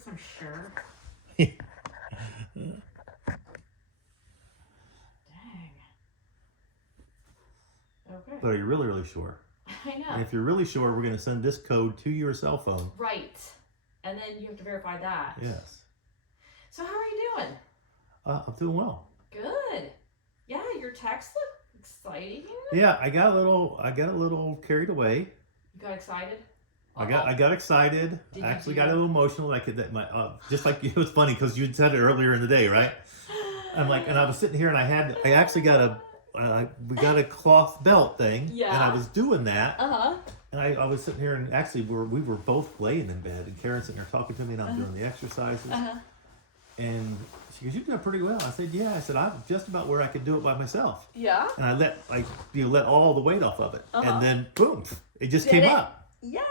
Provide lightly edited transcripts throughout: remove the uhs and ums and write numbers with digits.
least I'm sure. Dang. Okay. But are you really, really sure? I know. And if you're really sure, we're going to send this code to your cell phone. Right. And then you have to verify that. Yes. So how are you doing? I'm doing well. Good. Yeah, your texts look exciting. Yeah, I got a little carried away. You got excited? I got excited. Did I you actually do- got a little emotional. Like that, just like it was funny because you had said it earlier in the day, right? I'm like, and I was sitting here, and I actually got we got a cloth belt thing, Yeah. and I was doing that, Uh-huh. and I was sitting here, and actually we were both laying in bed, and Karen's sitting there talking to me, and I'm doing the exercises, and she goes, "You're doing pretty well." I said, "Yeah." I said, "I'm just about where I could do it by myself," Yeah. and I let all the weight off of it, and then boom, it just Did came it? up, Yes.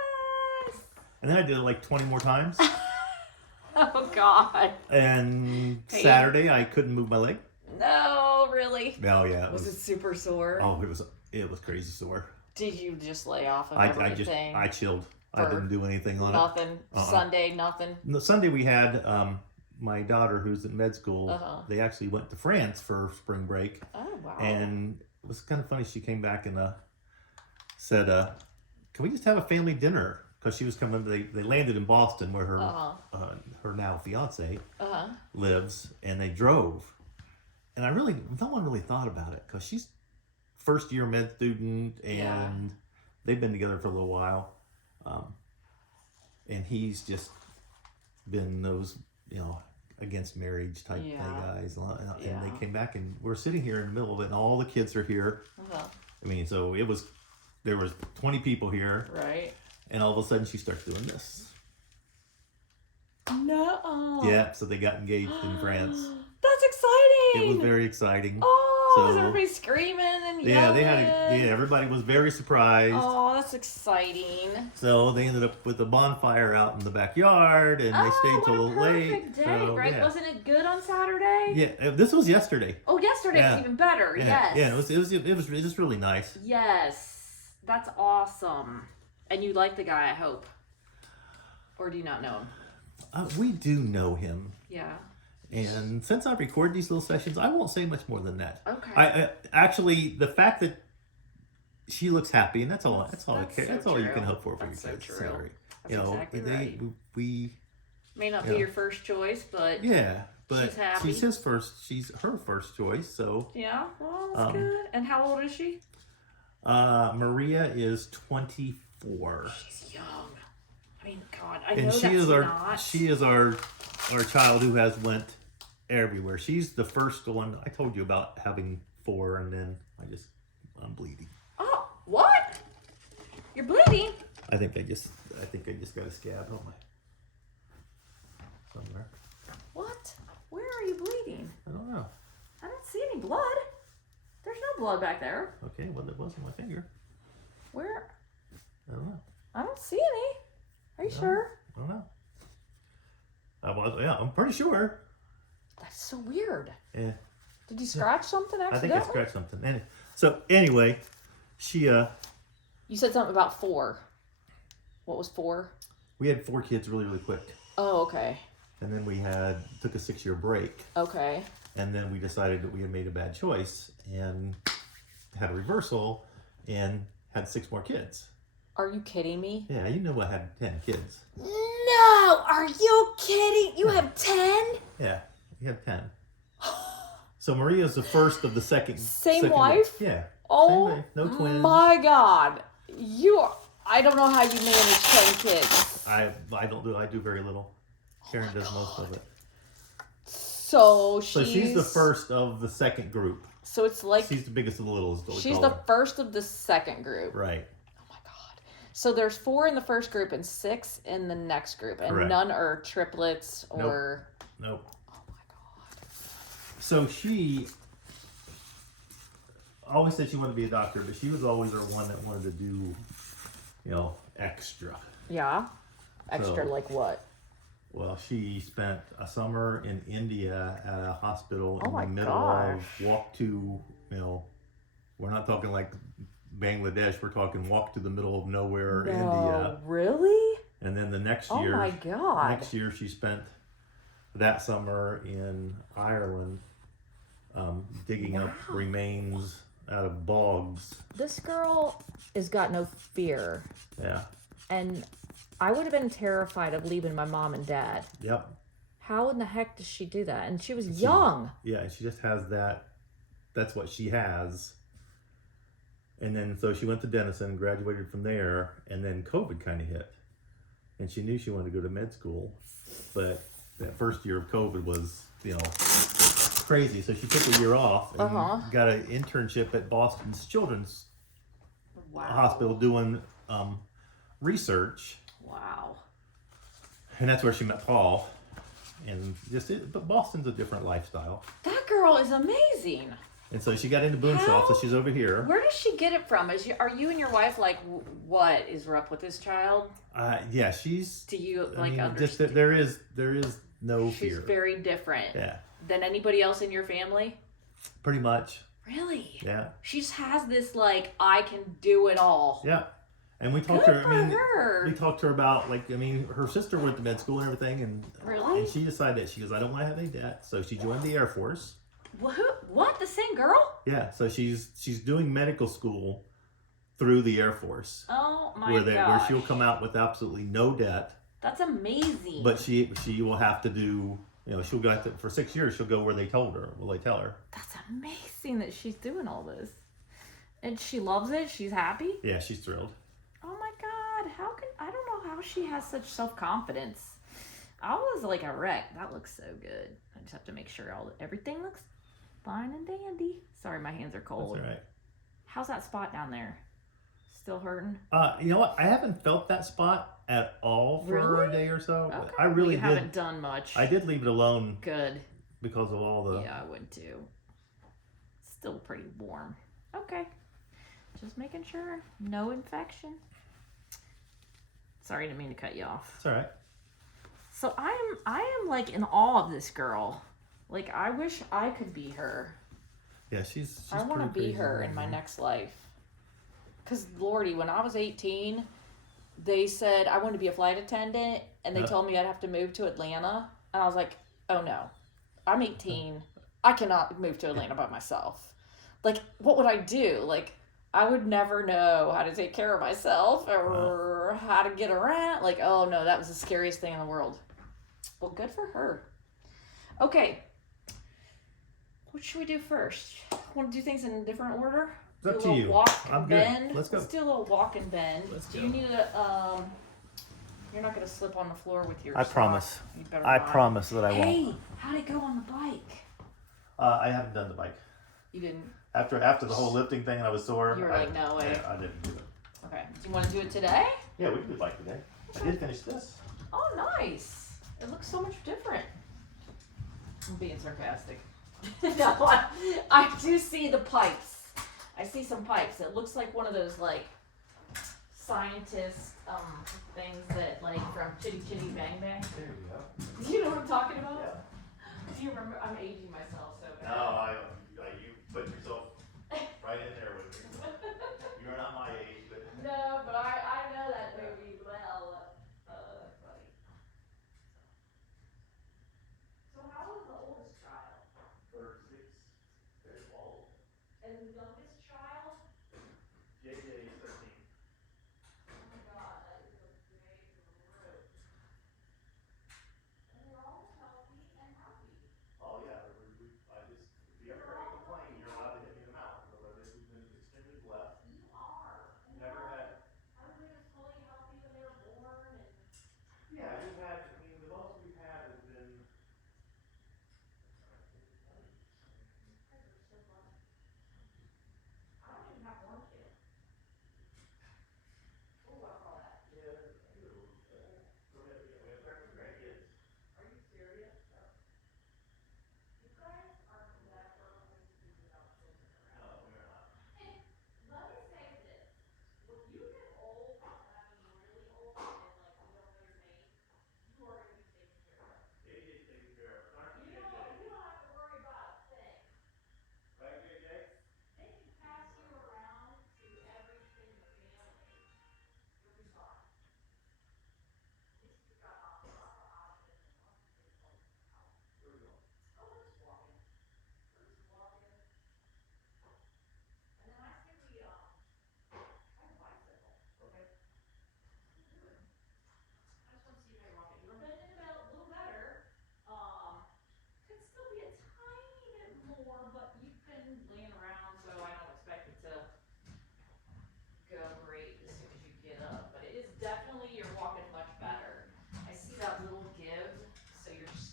and then I did it like 20 more times. Oh God. And Hey. Saturday, I couldn't move my leg. No, really. No, yeah, it Was it was. super sore? Oh, it was crazy sore. Did you just lay off of I everything? chilled. I For didn't do anything on Nothing. Uh-uh. Sunday, nothing. it. No, Sunday we had my daughter who's in med school. Uh-huh. They actually went to France for spring break, Oh wow. and it was kind of funny. She came back and said, "Can we just have a family dinner?" Because she was coming. They landed in Boston, where her now fiance lives, and they drove. And no one really thought about it because she's first year med student, and Yeah. they've been together for a little while. And he's just been those, against marriage type Yeah. guys. And Yeah. they came back, and we're sitting here in the middle of it, and all the kids are here. I mean, so there was 20 people here, Right. and all of a sudden she starts doing this. No. Yeah, so they got engaged in France. That's exciting. It was very exciting. Oh, was So- everybody screaming and Yeah, yelling? everybody was very surprised. Oh, that's exciting. So they ended up with a bonfire out in the backyard, and they stayed till what a late. perfect day, So, right? yeah. Wasn't it good on Saturday? Yeah, this was yesterday. Oh, yesterday Yeah. was even better. Yeah, Yes. yeah, it was just really nice. Yes, that's awesome. And you like the guy, I hope. Or do you not know him? We do know him, Yeah. and since I record these little sessions, I won't say much more than that. Okay. I actually, the fact that she looks happy, and that's all. That's all. That's I care. so That's all you true. can hope for That's so your kids. true. Sorry. That's exactly right. we May not Yeah. be your first choice, but yeah, but She's happy. she's her first choice. So yeah, well, that's good. And how old is she? Maria is 24. She's young. I mean, God, I know And that's she is our child who has went everywhere. She's the first one. I told you about having 4, and then I'm bleeding. Oh, what? You're bleeding? I think I just got a scab on my somewhere. What? Where are you bleeding? I don't know. I don't see any blood. There's no blood back there. Okay, well, it was on my finger. Where? I don't know. I don't see any. Are you sure? I don't know. I'm pretty sure. That's so weird. Yeah, Did you scratch something I accidentally? think I scratched something. So anyway, she You said something about 4. What was 4? we had 4 kids really, really quick, Oh, okay. and then we took a 6-year break. Okay. And then we decided that we had made a bad choice and had a reversal and had 6 more kids. Are you kidding me? Yeah, you know I had 10 kids. No! Are you kidding? You have 10? Yeah, we had 10. So Maria's the first of the second. Same wife? Yeah. Oh, same wife, no twins. my God. I don't know how you manage 10 kids. I do very little. Karen does most of it. So She's the first of the second group. So it's like She's the biggest of the little, is what we she's call the her. first of the second group. Right. Oh my God. So there's 4 in the first group and 6 in the next group, and Correct. none are triplets or. Nope. Oh my God. So she always said she wanted to be a doctor, but she was always the one that wanted to do, extra. Yeah. Extra So- like what? Well, she spent a summer in India at a hospital Oh in my the middle gosh. of walk to, we're not talking like Bangladesh, we're talking walk to the middle of nowhere, India. Really? And then the next Oh year, my God. next year she spent that summer in Ireland, digging up Wow. remains out of bogs. This girl has got no fear. Yeah. And I would have been terrified of leaving my mom and dad. Yep. How in the heck does she do that? And she was young. Yeah, she just has that. That's what she has. And then so she went to Denison, graduated from there, and then COVID kind of hit. And she knew she wanted to go to med school, but that first year of COVID was, crazy. So she took a year off and got an internship at Boston's Children's Hospital doing research. Wow. And that's where she met Paul. And but Boston's a different lifestyle. That girl is amazing. And so she got into Boonsoft, so she's over here. Where does she get it from? Are you and your wife like, what is up with this child? Yeah, she's. Do you understand? understand? There is no fear. She's very different. Yeah. Than anybody else in your family. Pretty much. Really? Yeah. She just has this I can do it all. Yeah. And we talked to her. Her. We talked to her about her sister went to med school and everything, and really, and she decided that she goes, I don't want to have any debt, so she joined the Air Force. What? The same girl? Yeah. So she's doing medical school through the Air Force. Oh my god. Where she'll come out with absolutely no debt. That's amazing. But she will have to do. She'll go for 6 years. She'll go where they told her. Will they tell her? That's amazing that she's doing all this, and she loves it. She's happy. Yeah, she's thrilled. Oh my god! I don't know how she has such self-confidence. I was like a wreck. That looks so good. I just have to make sure everything looks fine and dandy. Sorry, my hands are cold. That's all right. How's that spot down there? Still hurting? You know what? I haven't felt that spot at all for a day or so. Okay. I really haven't done much. I did leave it alone. Good. Because of all the. Yeah, I would too. Still pretty warm. Okay. Just making sure. No infection. Sorry, I didn't mean to cut you off. It's all right. So I am in awe of this girl. I wish I could be her. Yeah, she's I want to be her in my next life. Because, Lordy, when I was 18, they said I wanted to be a flight attendant, and they told me I'd have to move to Atlanta. And I was like, oh no, I'm 18. I cannot move to Atlanta by myself. What would I do? I would never know how to take care of myself or how to get around. Oh no, that was the scariest thing in the world. Well, good for her. Okay. What should we do first? Want to do things in a different order? It's up do a to little you. walk and I'm good. bend. Let's go. Let's do a little walk and bend. Let's do go. you need a you're not going to slip on the floor with your I sock. promise. You better I not. promise that I won't. Hey, how'd it go on the bike? I haven't done the bike. You didn't? After the whole lifting thing and I was sore. You were like, no way. Yeah, I didn't do it. Okay. Do you want to do it today? Yeah, we can do bike today. I did finish this. Oh, nice. It looks so much different. I'm being sarcastic. No, I do see the pipes. I see some pipes. It looks like one of those scientist things that from Chitty Chitty Bang Bang. There you go. Do you know what I'm talking about? Yeah. Do you remember? I'm aging myself so bad. No, you put yourself right in there with me. You're not my age, but. No, but I know that movie well. That's funny. So how is the oldest child? 36. Very old. And the youngest child? JJ is 13. Oh my god, that is a big group. And they're all healthy and happy. Oh yeah, we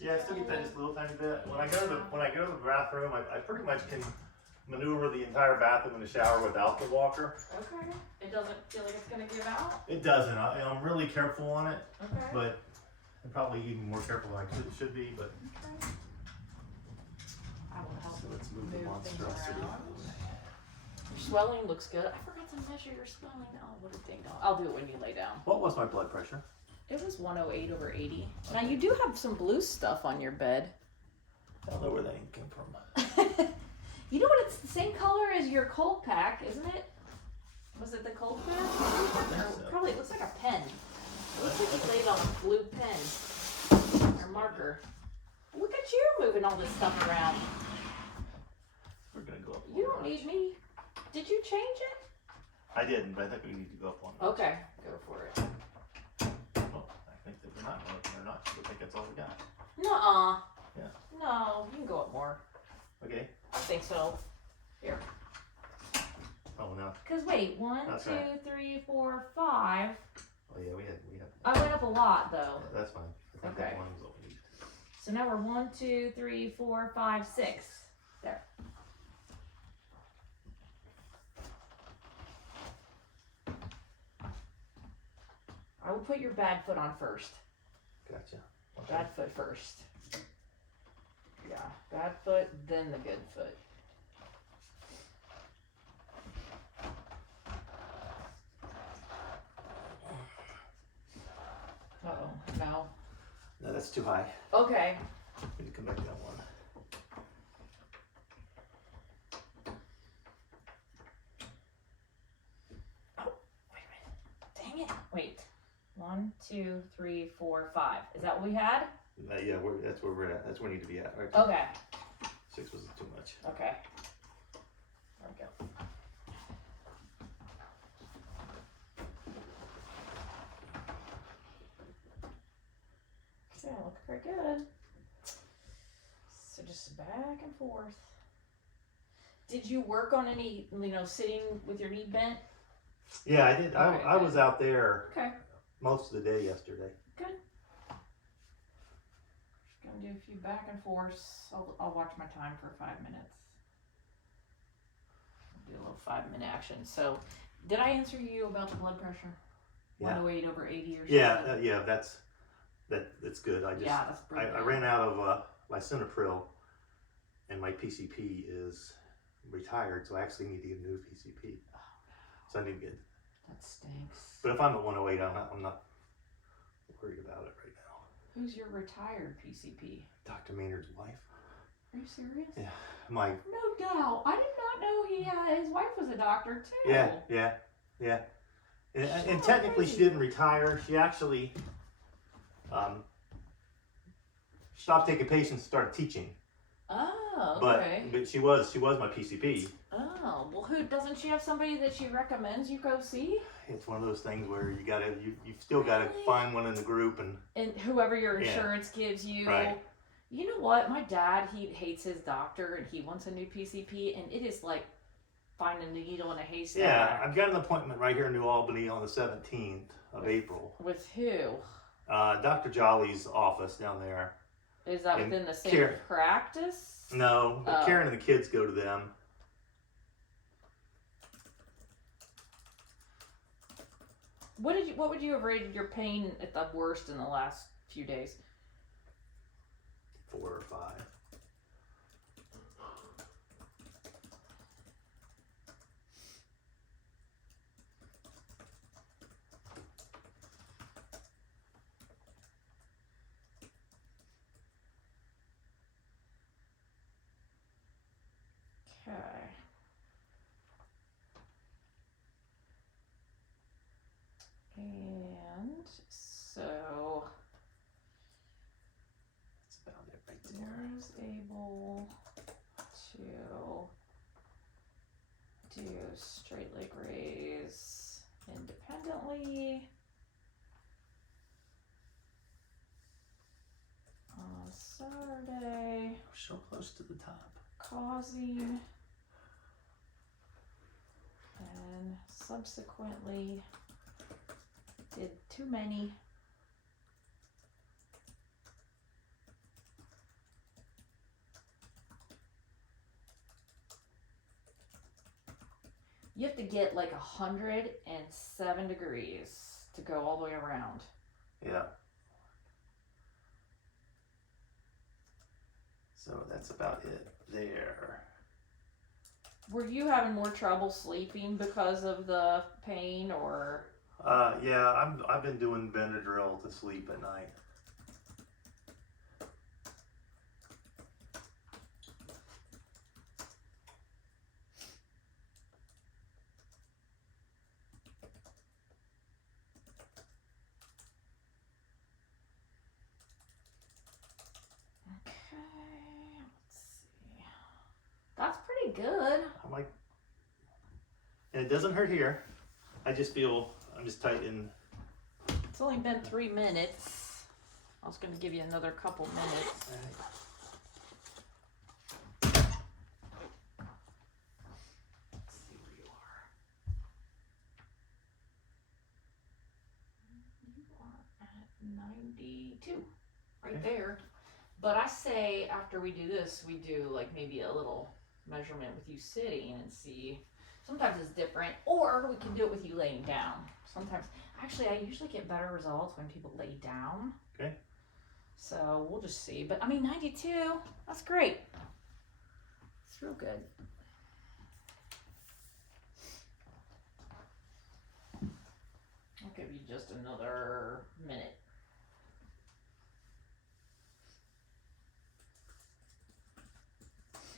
Yeah, I still get that just a little tiny bit. When I go to the bathroom, I pretty much can maneuver the entire bathroom and the shower without the walker. Okay. It doesn't feel like it's gonna give out? It doesn't. I'm really careful on it, Okay. but I'm probably even more careful than I should be. But Okay. I will help so let's move the things monstrosity. around. Your swelling looks good. I forgot to measure your swelling. Oh, what a ding dong. I'll do it when you lay down. What was my blood pressure? It was 108/80. Now you do have some blue stuff on your bed. I don't know where that ink came from. You know what? It's the same color as your cold pack, isn't it? Was it the cold pack? So. Probably. It looks like a pen. It looks like you laid on a blue pen or marker. Look at you moving all this stuff around. We're gonna go up. You don't need me. Did you change it? I didn't, but I think we need to go up one. Okay, go for it. Well, I think that we're not going up. We're not. I think that's all we got. Nuh-uh. Yeah. No, you can go up more. Okay. I think so. Here. Oh no. Cause wait, 1, That's 2, right. 3, 4, 5. Oh yeah, we have. I went up a lot though. Yeah, that's fine. I think Okay. that one is what we need. So now we're 1, 2, 3, 4, 5, 6. There. I will put your bad foot on first. Gotcha. Okay. Bad foot first. Yeah, bad foot, then the good foot. Uh-oh, no. No, that's too high. Okay. We need to come back down one. Oh, wait a minute. Dang it. Wait. 1, 2, 3, 4, 5. Is that what we had? Yeah, that's where we're at. That's where we need to be at. Right? Okay. 6 was too much. Okay. There we go. Yeah, looks pretty good. So just back and forth. Did you work on any, sitting with your knee bent? Yeah, I did. Okay, I was out there Okay, most of the day yesterday. good. Just gonna do a few back and forths. I'll watch my time for 5 minutes. Do a little 5-minute action. So, did I answer you about the blood pressure? Yeah. 108/80 or something? Yeah, yeah, that's good. I just Yeah, that's pretty I good. ran out of lisinopril, and my PCP is retired, so I actually need to get a new PCP. Oh, So I need to get. that stinks. But if I'm at 108, I'm not worried about it right now. Who's your retired PCP? Dr. Maynard's wife. Are you serious? Yeah, my. No doubt. I did not know his wife was a doctor too. Yeah. And So technically, she crazy. didn't retire. She actually stopped taking patients and started teaching. Oh, But okay. but she was my PCP. Oh, well, doesn't she have somebody that she recommends you go see? It's one of those things where you've still gotta Really? find one in the group and And whoever your Yeah. insurance gives you. Right. You know what? My dad, he hates his doctor and he wants a new PCP, and it is like finding a needle in a haystack. yeah, I've got an appointment right here in New Albany on the 17th of April. With who? Dr. Jolly's office down there. Is that And within the same Karen. practice? No, but Oh. Karen and the kids go to them. What would you have rated your pain at the worst in the last few days? 4 or 5. Okay. And so It's about it right I there. was able to do straight leg raise independently on Saturday, We're so close to the top. causing and subsequently did too many You have to get like 107 degrees to go all the way around. Yeah. So that's about it there. Were you having more trouble sleeping because of the pain, or? Yeah, I've been doing Benadryl to sleep at night. Okay, let's see. That's pretty good. I'm like, and it doesn't hurt here. I just feel I'm just tightening. It's only been 3 minutes. I was going to give you another couple minutes. Let's see where you are. You are at 92, right there. But I say after we do this, we do like maybe a little measurement with you sitting and see. Sometimes it's different, or we can do it with you laying down. Sometimes, actually, I usually get better results when people lay down. Okay. So we'll just see. But I mean, 92, that's great. It's real good. I'll give you just another minute.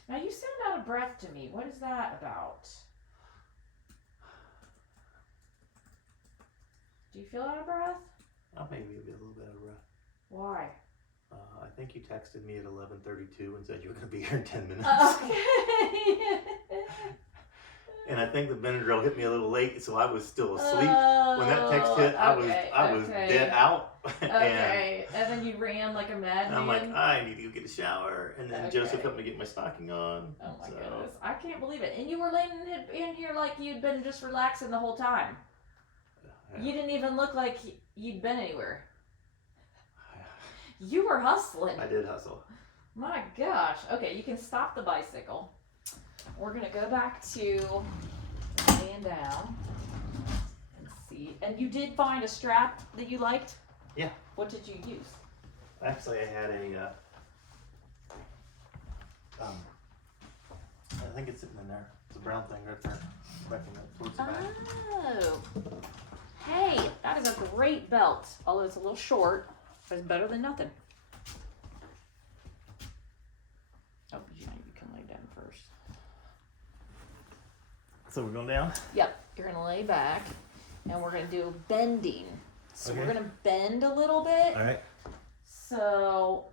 Now you sound out of breath to me. What is that about? Do you feel out of breath? Maybe a little bit out of breath. Why? I think you texted me at 11:32 and said you were going to be here in 10 minutes. Okay. And I think the Benadryl hit me a little late, so I was still asleep. When that text hit, I was dead out. Okay. And then you ran like a madman. I'm like, I need to go get a shower. And then Joseph helped me get my stocking on. Oh my goodness. I can't believe it. And you were laying in here like you'd been just relaxing the whole time. Yeah. You didn't even look like you'd been anywhere. You were hustling. I did hustle. My gosh. Okay, you can stop the bicycle. We're going to go back to laying down and see. And you did find a strap that you liked? Yeah. What did you use? Actually, I had a, I think it's sitting in there. It's a brown thing right there. Towards the back. Oh. Hey, that is a great belt. Although it's a little short, but it's better than nothing. Oh, you can lay down first. So we're going down? Yep. You're going to lay back, and we're going to do bending. So Okay. we're going to bend a little bit. All right. So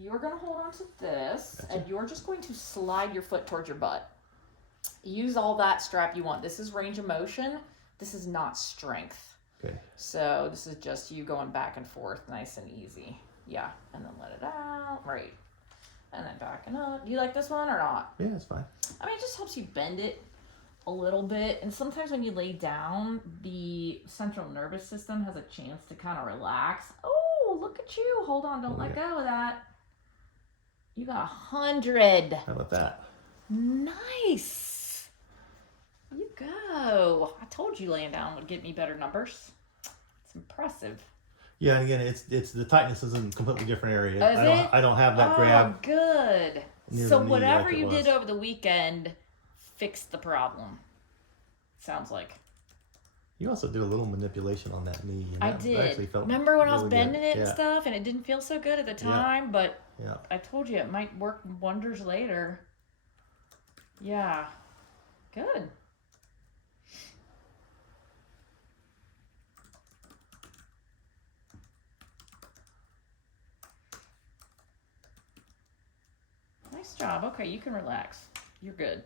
you're going to hold on to this, Gotcha. and you're just going to slide your foot towards your butt. Use all that strap you want. This is range of motion. This is not strength. Okay. So this is just you going back and forth, nice and easy. Yeah, and then let it out. Right. And then backing up. Do you like this one or not? Yeah, it's fine. I mean, it just helps you bend it a little bit. And sometimes when you lay down, the central nervous system has a chance to kind of relax. Oh, look at you. Hold on. Don't let go of that. You got 100. How about that? Nice. You go. I told you laying down would get me better numbers. It's impressive. Yeah, and again, it's the tightness is in a completely different area. Oh, is it? I don't have that grab. Good. near So the knee whatever like it you was. did over the weekend fixed the problem. Sounds like. You also did a little manipulation on that knee. I That did. actually felt Remember when I was really bending good. it and Yeah. stuff, and it didn't feel so good at the time, but Yeah. I told you it might work wonders later. Yeah. Good. Nice job. Okay, you can relax. You're good.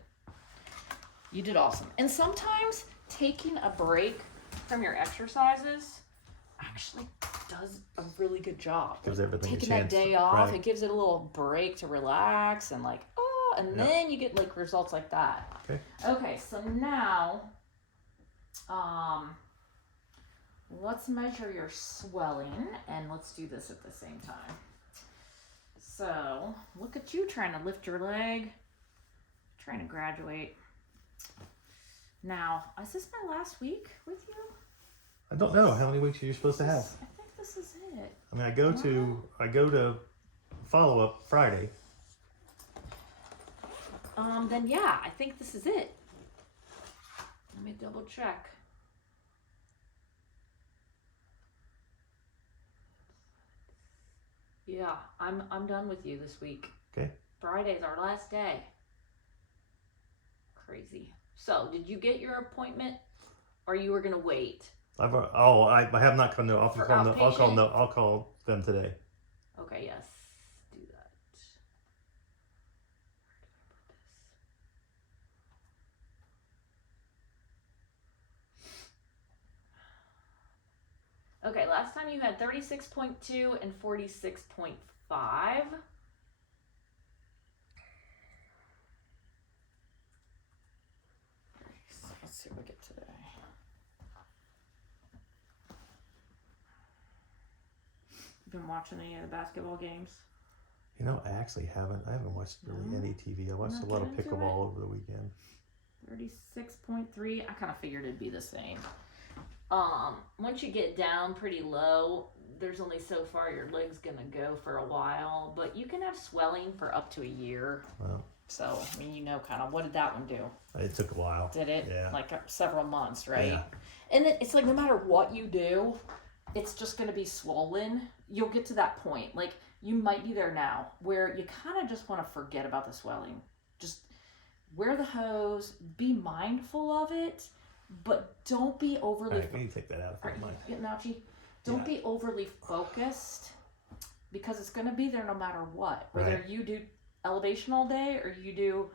You did awesome. And sometimes taking a break from your exercises actually does a really good job. Gives everything Taking a that chance. day off, Right. it gives it a little break to relax and like, oh, and Yep. then you get like results like that. Okay. Okay, so now, let's measure your swelling and let's do this at the same time. So, look at you trying to lift your leg, trying to graduate. Now, is this my last week with you? I don't know how many weeks are you supposed to have. I think this is it. I mean, I go to follow up Friday. Then yeah, I think this is it. Let me double check. Yeah, I'm done with you this week. Okay. Friday's our last day. Crazy. So, did you get your appointment, or you were gonna wait? I have not come. No, I'll call them today. Okay. Yes. Do that. Where did I put this? Okay. Last time you had 36.2 and 46.5. Let's see what we get today. Been watching any of the basketball games? You know, I actually haven't. I haven't watched really any TV. I watched a lot of pickleball over the weekend. 36.3. I kind of figured it'd be the same. Once you get down pretty low, there's only so far your leg's gonna go for a while, but you can have swelling for up to a year. Wow. So, I mean, you know, kind of, what did that one do? It took a while. Did it? Yeah. Like several months, right? Yeah. And it's like no matter what you do, it's just going to be swollen. You'll get to that point. Like, you might be there now where you kind of just want to forget about the swelling. Just wear the hose, be mindful of it, but don't be overly... All right, we need to take that out of my mind. Getting ouchy? Don't be overly focused, because it's going to be there no matter what. Whether you do elevation all day or you do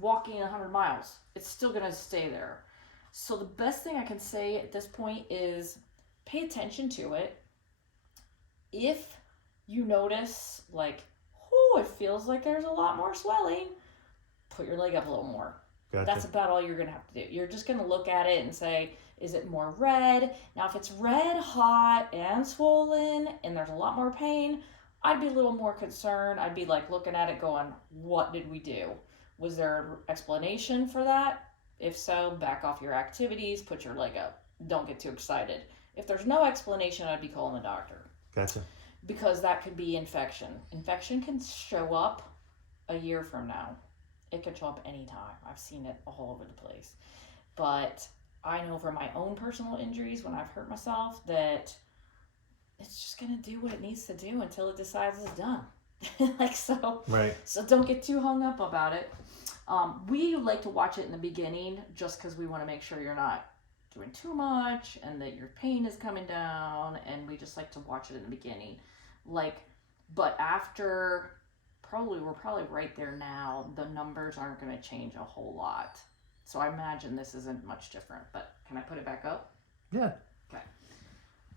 walking 100 miles, it's still going to stay there. So the best thing I can say at this point is pay attention to it. If you notice, like, oh, it feels like there's a lot more swelling, put your leg up a little more. Gotcha. That's about all you're going to have to do. You're just going to look at it and say, is it more red? Now, if it's red, hot, and swollen, and there's a lot more pain, I'd be a little more concerned. I'd be like looking at it going, what did we do? Was there an explanation for that? If so, back off your activities, put your leg up. Don't get too excited. If there's no explanation, I'd be calling the doctor. Gotcha. Because that could be infection. Infection can show up a year from now. It could show up anytime. I've seen it all over the place. But I know from my own personal injuries, when I've hurt myself, that it's just going to do what it needs to do until it decides it's done. So don't get too hung up about it. We like to watch it in the beginning just because we want to make sure you're not doing too much and that your pain is coming down, and we just like to watch it in the beginning. But after, we're probably right there now, the numbers aren't going to change a whole lot. So I imagine this isn't much different, but can I put it back up? Yeah. Okay.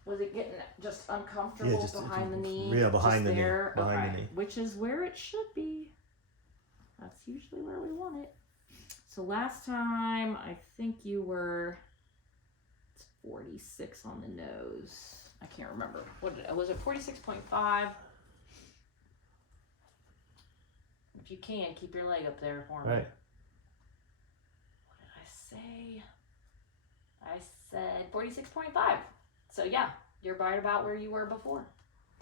Was it getting just uncomfortable behind the knee? Yeah, behind the knee. Behind the knee. Which is where it should be. That's usually where we want it. So last time, I think you were 46 on the nose. I can't remember. Was it 46.5? If you can, keep your leg up there for me. Right. What did I say? I said 46.5. So yeah, you're right about where you were before.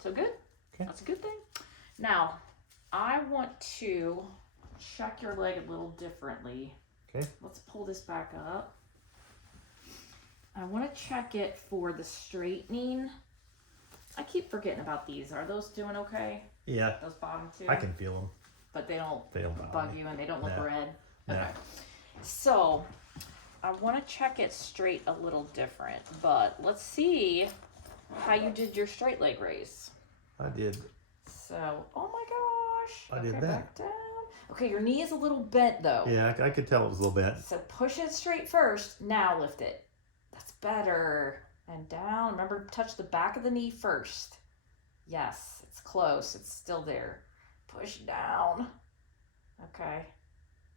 So good. Okay. That's a good thing. Now, I want to check your leg a little differently. Okay. Let's pull this back up. I want to check it for the straightening. I keep forgetting about these. Are those doing okay? Yeah. Those bottom two? I can feel them. But they don't bother bug me. you and they don't look No. red? No. Okay. So, I want to check it straight a little different, but let's see how you did your straight leg raise. I did. So, oh my gosh. I did that. Back down. Okay, your knee is a little bent though. Yeah, I could tell it was a little bent. So push it straight first, now lift it. That's better. And down. Remember, touch the back of the knee first. Yes, it's close. It's still there. Push down. Okay.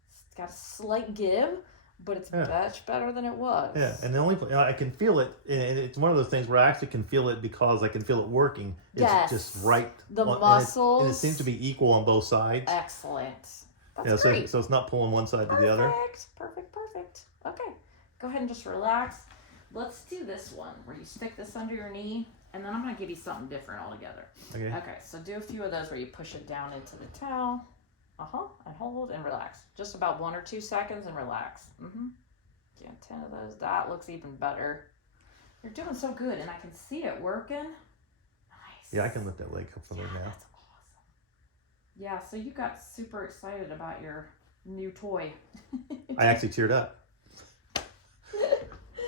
It's got a slight give, but it's much better than it was. Yeah, and the only I can feel it, and it's one of those things where I actually can feel it because I can feel it working. It's just right. The muscles. And it seems to be equal on both sides. Excellent. That's great. So it's not pulling one side to the other. Perfect. Okay. Go ahead and just relax. Let's do this one where you stick this under your knee, and then I'm going to give you something different altogether. Okay. Okay, so do a few of those where you push it down into the towel. And hold and relax. Just about 1 or 2 seconds and relax. Yeah, 10 of those. That looks even better. You're doing so good, and I can see it working. Nice. Yeah, I can lift that leg up from there now. That's awesome. Yeah, so you got super excited about your new toy. I actually teared up.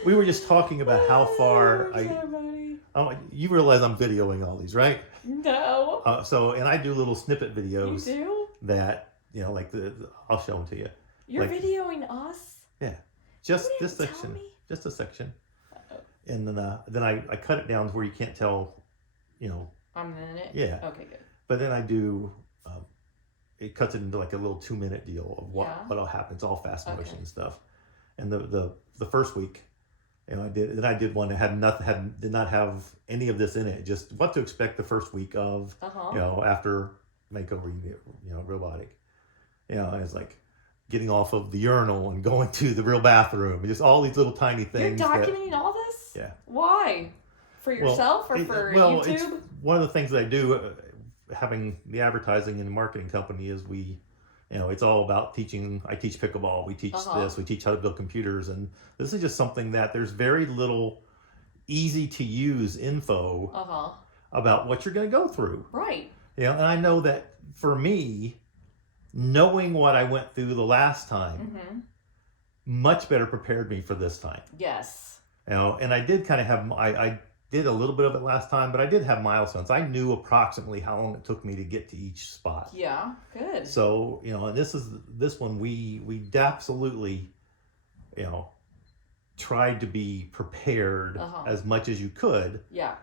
We were just talking about how far you realize I'm videoing all these, right? No. And I do little snippet videos. You do? That, like I'll show them to you. You're videoing us? Yeah. Just You this didn't tell section. me? Just a section. And then I cut it down to where you can't tell, I'm in it? Yeah. Okay, good. But then I do, it cuts it into like a little 2-minute deal of what'll happen. It's all fast motion and stuff. And the first week, I did one that did not have any of this in it. Just what to expect the first week of, after makeover, you get, robotic. It's like getting off of the urinal and going to the real bathroom. Just all these little tiny things. You're documenting all this? Yeah. Why? For yourself or for YouTube? It's one of the things that I do, having the advertising and marketing company, is we, it's all about teaching. I teach pickleball. We teach this. We teach how to build computers. And this is just something that there's very little easy to use info about what you're going to go through. Right. And I know that for me, knowing what I went through the last time, much better prepared me for this time. Yes. And I did kind of have, I did a little bit of it last time, but I did have milestones. I knew approximately how long it took me to get to each spot. Yeah, good. So, and this one, we absolutely, tried to be prepared as much as you could. Yeah.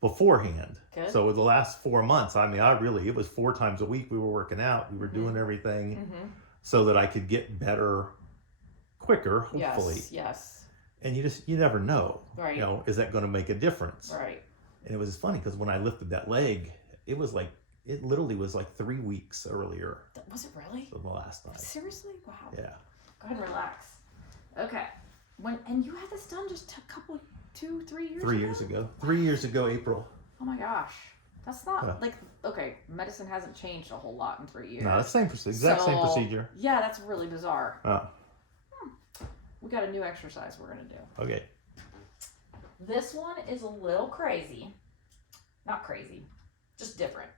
Beforehand. Good. So the last 4 months, it was 4 times a week we were working out. We were doing everything so that I could get better quicker, hopefully. Yes. And you never know. Right. Is that going to make a difference? Right. And it was funny because when I lifted that leg, it literally was like 3 weeks earlier. Was it really? Than the last time. Seriously? Wow. Yeah. Go ahead and relax. Okay. And you had this done just a couple, 2-3 years ago? 3 years ago. 3 years ago, April. Oh my gosh. That's not medicine hasn't changed a whole lot in 3 years. No, it's the exact same procedure. Yeah, that's really bizarre. Oh. We got a new exercise we're going to do. Okay. This one is a little crazy. Not crazy, just different.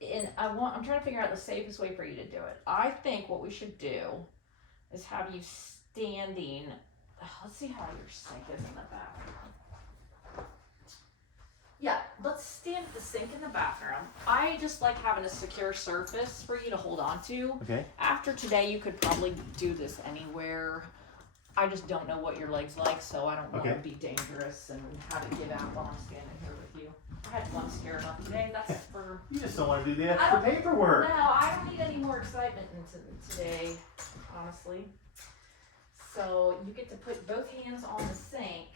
And I'm trying to figure out the safest way for you to do it. I think what we should do is have you standing. Let's see how your sink is in the bathroom. Yeah, let's stand at the sink in the bathroom. I just like having a secure surface for you to hold on to. Okay. After today, you could probably do this anywhere. I just don't know what your leg's like, so I don't want to be dangerous and have it give out while I'm standing here with you. I had one scare enough today. That's for... You just don't want to do the extra paperwork. No, I don't need any more excitement today, honestly. So you get to put both hands on the sink.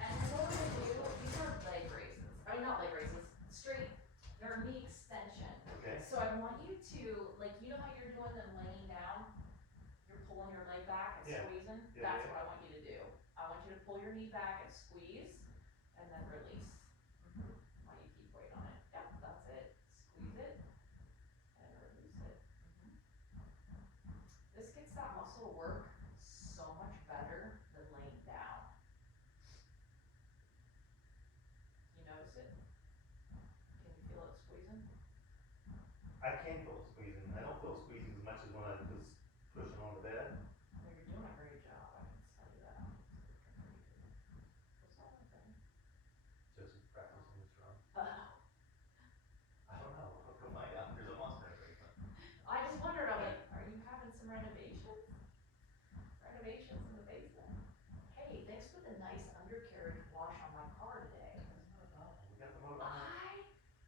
And what we're going to do, these are leg raises. I mean, not leg raises, straight, they're knee extension. Okay. So I want you to, you know how you're doing them laying down? You're pulling your leg back and squeezing? That's what I want you to do. I want you to pull your knee back and squeeze, and then release. While you keep weight on it. Yep, that's it. Squeeze it, and release it. This gets that muscle to work so much better than laying down. You notice it? Can you feel it squeezing? I can feel it squeezing. I don't feel squeezing as much as when I was pushing on the bed. Well, you're doing a great job, I can tell you that. What's that one thing? Just practicing this run. Oh. I don't know. I'll go find out. There's a monster basement. I just wondered, I'm like, are you having some renovations? Renovations in the basement? Hey, thanks for the nice undercarriage wash on my car today. We got the motor on.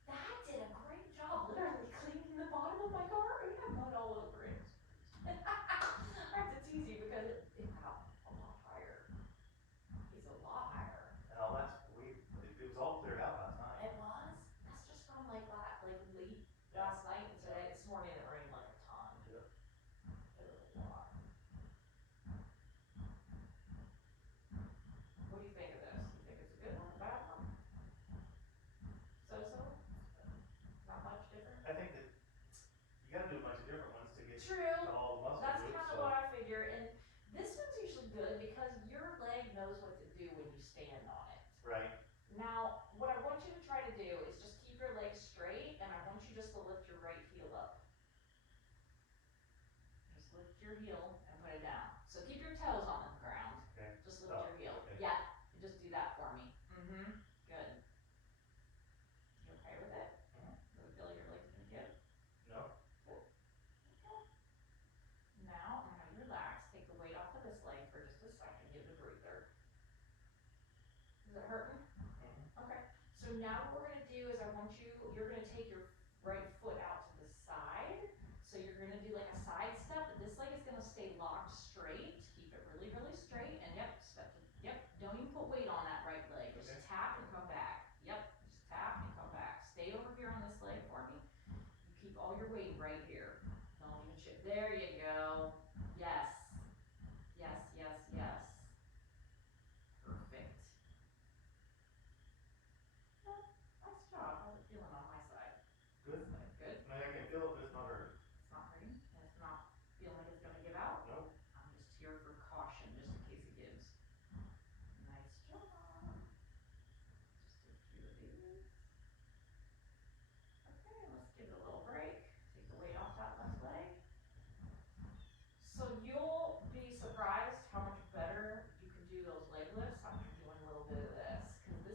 That did a great job literally cleaning the bottom of my car. It had mud all over it. your heel and put it down. So keep your toes on the ground. Okay. Just lift your heel. Okay. Yeah, just do that for me. Good. You okay with it? Does it feel like your leg's gonna give? No. Good. Okay. Now I'm gonna have you relax. Take the weight off of this leg for just a second. Give it a breather. Is it hurting? Okay. So now what we're gonna do is you're gonna take your right foot out to the side. So you're gonna do like a side step, but this leg is gonna stay locked straight. Keep it really, really straight, and don't even put weight on that right leg. Just tap and come back. Just tap and come back. Stay over here on this leg for me. You keep all your weight right here. Don't even shift. There you go. Yes. Yes, yes, yes. Perfect. Nice job. How's it feeling on my side? Good. Good. I mean, I can feel it, but it's not hurting. It's not hurting, and it's not feeling like it's gonna give out? Nope. I'm just here for caution, just in case it gives. Nice job. Just a few of these. Okay, let's give it a little break. Take the weight off that left leg. So you'll be surprised how much better you can do those leg lifts after doing a little bit of this.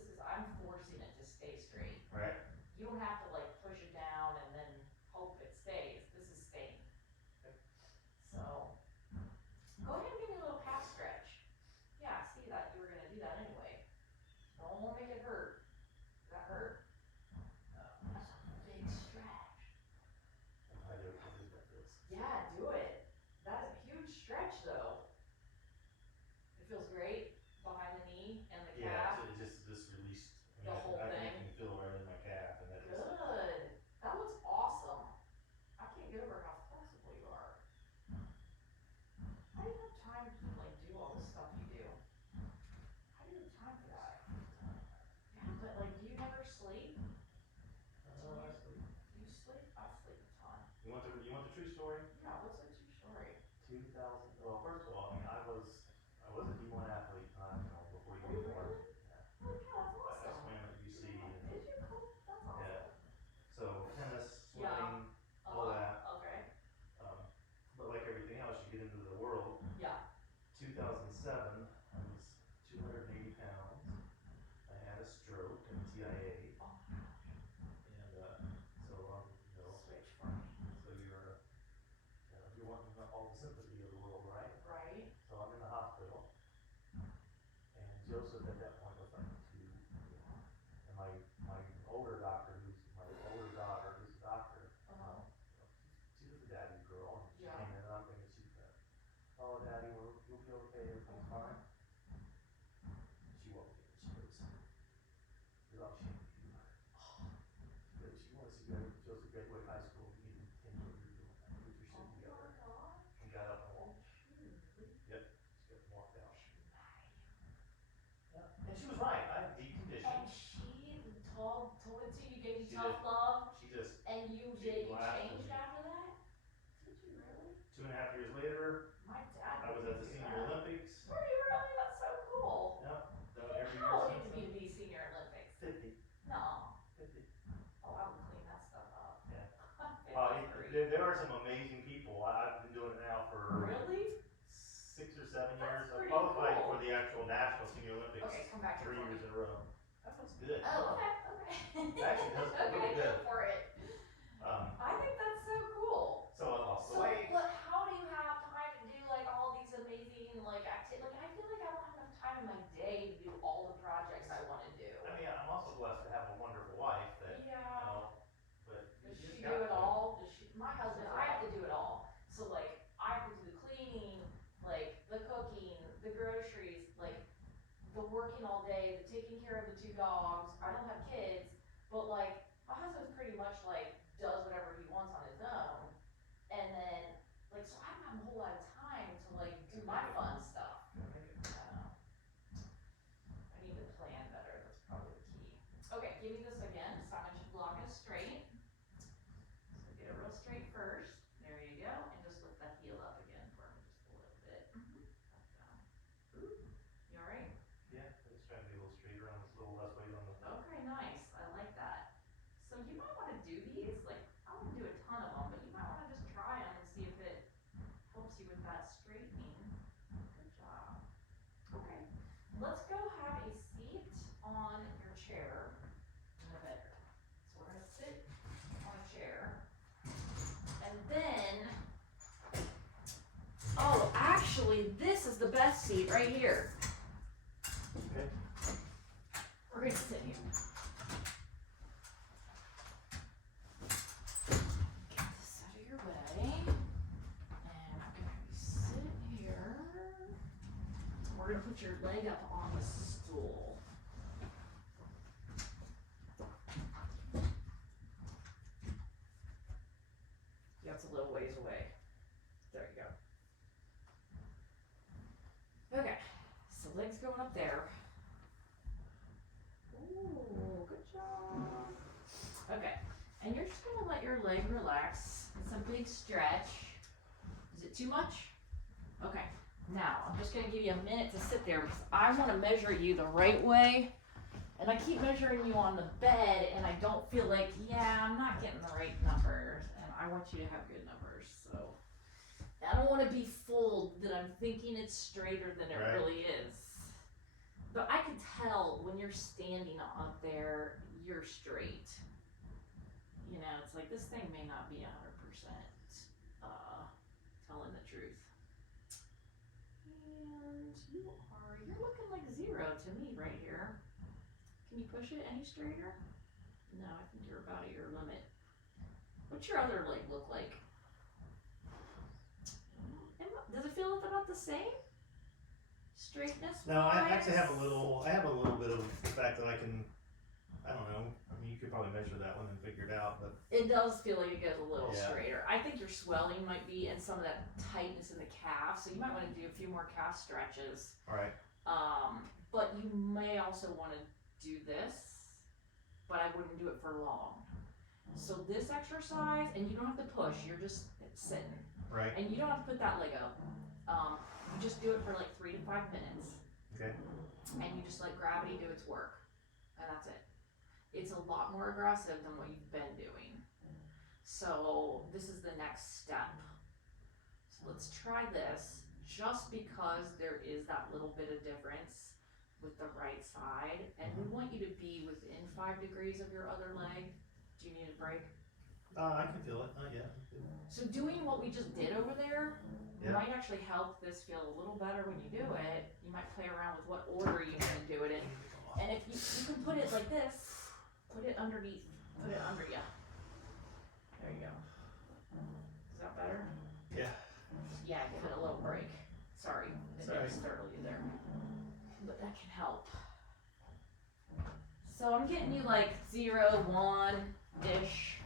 Cause I'm forcing it to stay straight. Right. You don't have to like push it down and then hope it stays. This is staying. So, go ahead and give me a little calf stretch. Yeah, see that you were gonna do that anyway. Don't make it hurt. Does that hurt? That's a big stretch. I do like this. Yeah, do it. That is a huge stretch though. It feels great behind the knee and the calf. Yeah, it just released. The whole I thing. can feel right in my calf, and that is. Good. That looks awesome. I can't get over how flexible you are. How do you have time to like do all this stuff you do? How do you have time for that? Yeah, but like, do you never sleep? I sleep. Do you sleep? I sleep a ton. You want the true story? Yeah, what's a true story? 2000. Well, first of all, I mean, I was a D1 athlete, before you Were you were born. really? Yeah. Oh yeah, that's I awesome. swam at UC. And, Did you? Cool. That's awesome. yeah. So tennis, Yeah. swimming, all that. Okay. But like everything else, you get into the world. Yeah. 2007, I was 280 pounds. I had a stroke and TIA, Oh, and so switch for me. so you're wanting all the sympathy of the world, right? Right. So I'm in the hospital, and Joseph at that point was like 2, and my older daughter, who's a doctor, she was a daddy girl, and she Yeah. came in, and I'm thinking she's like, "Oh, Daddy, you'll be okay, everything's fine." She walked in, she goes, "You're all ashamed of you." She goes, "You want to see Joseph graduate high school, you need to continue what you're doing, put your shit together." She got up and walked. Yep, she got up and walked out. Yeah, and she was right. I have deep condition. And she told it to you, gave you She tough did. love, She just and you she blasted changed me. after that? Did you really? 2.5 years later, My dad. I was at the didn't do Senior that. Olympics. Were you really? That's so cool. Yep, done it every How old year did since you then. need to be Senior Olympics? 50. No. 50. Oh, I would clean that stuff up. Yeah. There are some amazing people. I've been doing it now for Really? 6 or 7 That's years. I pretty qualified cool. for the actual National Senior Olympics Okay, come back here 3 for years me. in a row. That was good. Oh, okay. It actually does feel really Okay, good. go for it. I think that's so cool. So I lost the So, weight. but how do you have time to do like all these amazing like activities? Like, I feel like I don't have enough time in my day to do all the projects I want to do. I mean, I'm also blessed to have a wonderful wife that, Yeah. but Does you just she got do it to- all? Does she? My husband, I have to do it all. So like, I have to do the cleaning, like the cooking, the groceries, like the working all day, the taking care of the 2 dogs. I don't have kids, but like my husband's pretty much like does whatever he wants on his own, and then like so I don't have a whole lot of time to like do my fun stuff. I don't know. I need to plan better. That's probably the key. Okay, give me this again. So I want you to block it straight. So get it real straight first. There you go. And just lift that heel up again for me just a little bit. Up, down. Ooh. You alright? Yeah, it's trying to be a little straighter on this, a little less weight on the. Okay, nice. I like that. So you might want to do these. Like, I wouldn't do a ton of them, but you might want to just try them and see if it helps you with that. actually, this is the best seat right here. Okay. We're gonna sit here. Get this out of your way. And I'm gonna have you sit here. We're gonna put your leg up on the stool. Yeah, it's a little ways away. There you go. Okay, so legs going up there. Ooh, good job. Okay, and you're just gonna let your leg relax. It's a big stretch. Is it too much? Okay, now I'm just gonna give you a minute to sit there because I wanna measure you the right way. And I keep measuring you on the bed and I don't feel like, yeah, I'm not getting the right numbers. And I want you to have good numbers, so. I don't wanna be fooled that I'm thinking it's straighter than it Right. really is. But I can tell when you're standing up there, you're straight. You know, it's like this thing may not be 100% telling the truth. And you're looking like 0 to me right here. Can you push it any straighter? No, I think you're about at your limit. What's your other leg look like? Does it feel about the same? Straightness? No, I actually have a little bit of the fact that I can, I don't know, I mean, you could probably measure that one and figure it out, but. It does feel like it goes a little Yeah. straighter. I think your swelling might be in some of that tightness in the calf, so you might want to do a few more calf stretches. All right. But you may also want to do this, but I wouldn't do it for long. So this exercise, and you don't have to push, you're just sitting. Right. And you don't have to put that leg up. You just do it for like 3 to 5 minutes. Okay. And you just let gravity do its work. And that's it. It's a lot more aggressive than what you've been doing. So this is the next step. So let's try this just because there is that little bit of difference with the right side. And we want you to be within 5 degrees of your other leg. Do you need a break? I can feel it. Yeah. So doing what we just did over there Yeah. might actually help this feel a little better when you do it. You might play around with what order you want to do it in. And if you can put it like this, put it underneath, put it under you. There you go. Is that better? Yeah. Yeah, give it a little break. Sorry, I Sorry. didn't startle you there. But that can help. So I'm getting you like 0, 1-ish.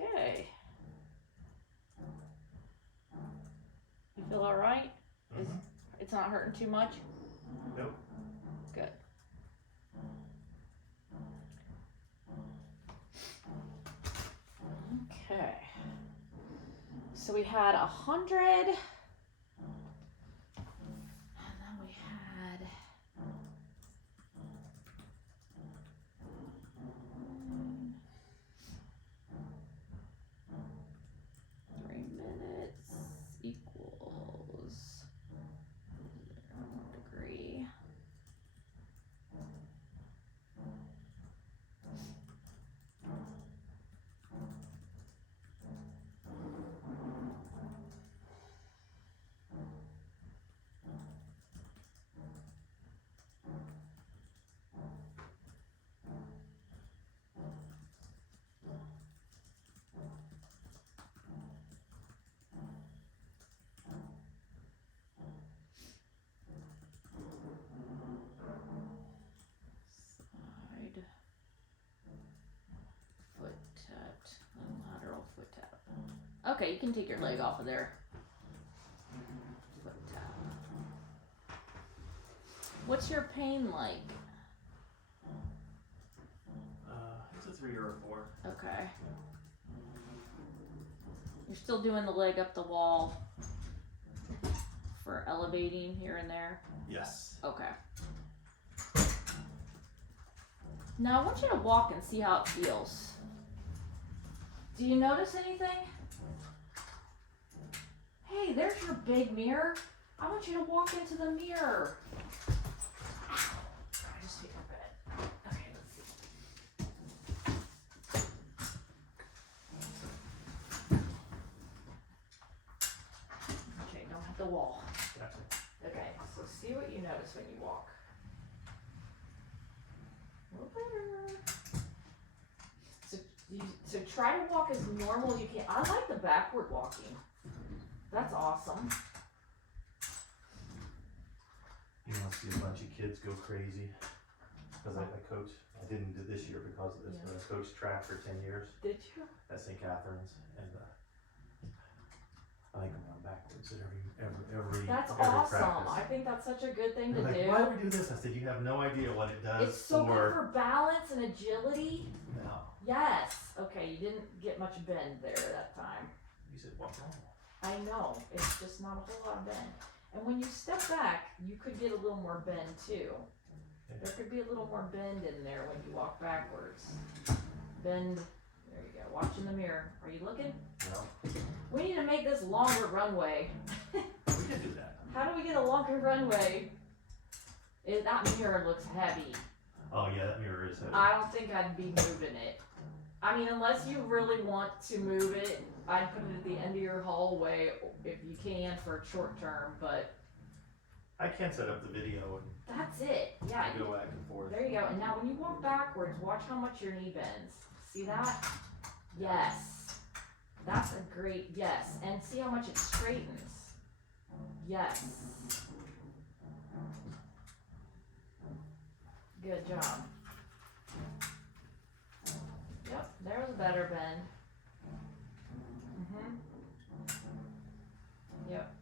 Okay. You feel all right? It's not hurting too much? Nope. Good. Okay. So we had 100. And then we had 3 minutes equals 1 degree. Side foot tapped, lateral foot tap. Okay, you can take your leg off of there. Foot tap. What's your pain like? It's a 3 or a 4. Okay. You're still doing the leg up the wall for elevating here and there? Yes. Okay. Now I want you to walk and see how it feels. Do you notice anything? Hey, there's your big mirror. I want you to walk into the mirror. Ow. I just hit your bed. Okay, let's see. notice when you walk. A little better. So try to walk as normal as you can. I like the backward walking. That's awesome. You want to see a bunch of kids go crazy? Because I coach. I didn't do this year because of this, but I coached track for 10 years. Did you? At St. Catherine's, and I think I'm going backwards at every That's every awesome. practice. I think that's such a good thing to They're like, do. why do we do this? I said, you have no idea what it does. It's so good for balance and agility. No. Yes. Okay, you didn't get much bend there that time. You said, what's wrong? I know. It's just not a whole lot of bend. And when you step back, you could get a little more bend too. There could be a little more bend in there when you walk backwards. Bend. There you go. Watch in the mirror. Are you looking? No. We need to make this longer runway. We can do that. How do we get a longer runway? That mirror looks heavy. Oh yeah, that mirror is heavy. I don't think I'd be moving it. I mean, unless you really want to move it, I'd put it at the end of your hallway if you can for short term, but I can set up the video that's it. Yeah. and go back and forth. There you go. And now when you walk backwards, watch how much your knee bends. See that? Yes. That's a great yes. And see how much it straightens. Yes. Good job. Yep, there was a better bend. Yep.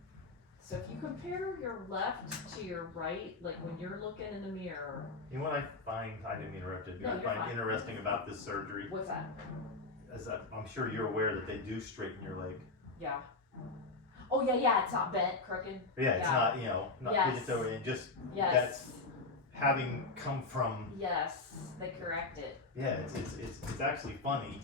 So if you compare your left to your right, like when you're looking in the mirror. You know what I find, I didn't mean to interrupt you, No, I you're find fine. interesting about this surgery What's that? is that I'm sure you're aware that they do straighten your leg. Yeah. Oh yeah, it's not bent, crooked. Yeah, it's Yeah. not, not Yes. it's over and just Yes. that's having come from Yes, they correct it. yeah, it's actually funny.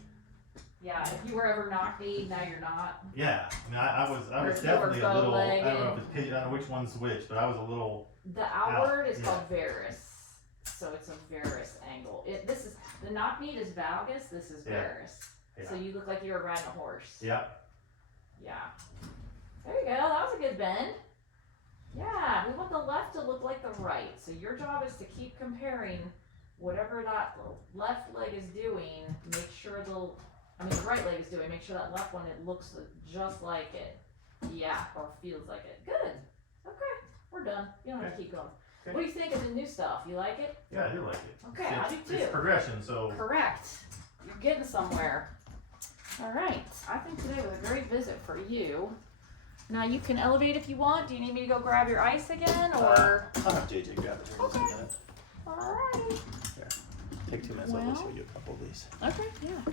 Yeah, if you were ever knock-kneed, now you're not. Yeah. I mean I was Or if you definitely were a little I bow-legged. don't know if it's pigeon, I don't know which one's which, but I was a little The outward is yeah. called varus, so it's a varus angle. This is the knock-kneed is valgus. This is Yeah. varus. Yeah. So you look like you were riding a horse. yeah. Yeah. There you go. That was a good bend. Yeah, we want the left to look like the right. So your job is to keep comparing whatever that left leg is doing. Make sure the right leg is doing. Make sure that left one it looks just like it. Yeah, or feels like it. Good. Okay, we're done. You don't have to keep going. Okay. What do you think of the new stuff? You like it? Yeah, I do like it. Okay, I do too. It's progression, so Correct. You're getting somewhere. All right. I think today was a great visit for you. Now you can elevate if you want. Do you need me to go grab your ice again, or? I'll have JJ grab it here in just a Okay. minute. Alrighty. Here. Take 2 minutes, Well. I'll show you a couple of these. Okay. Yeah.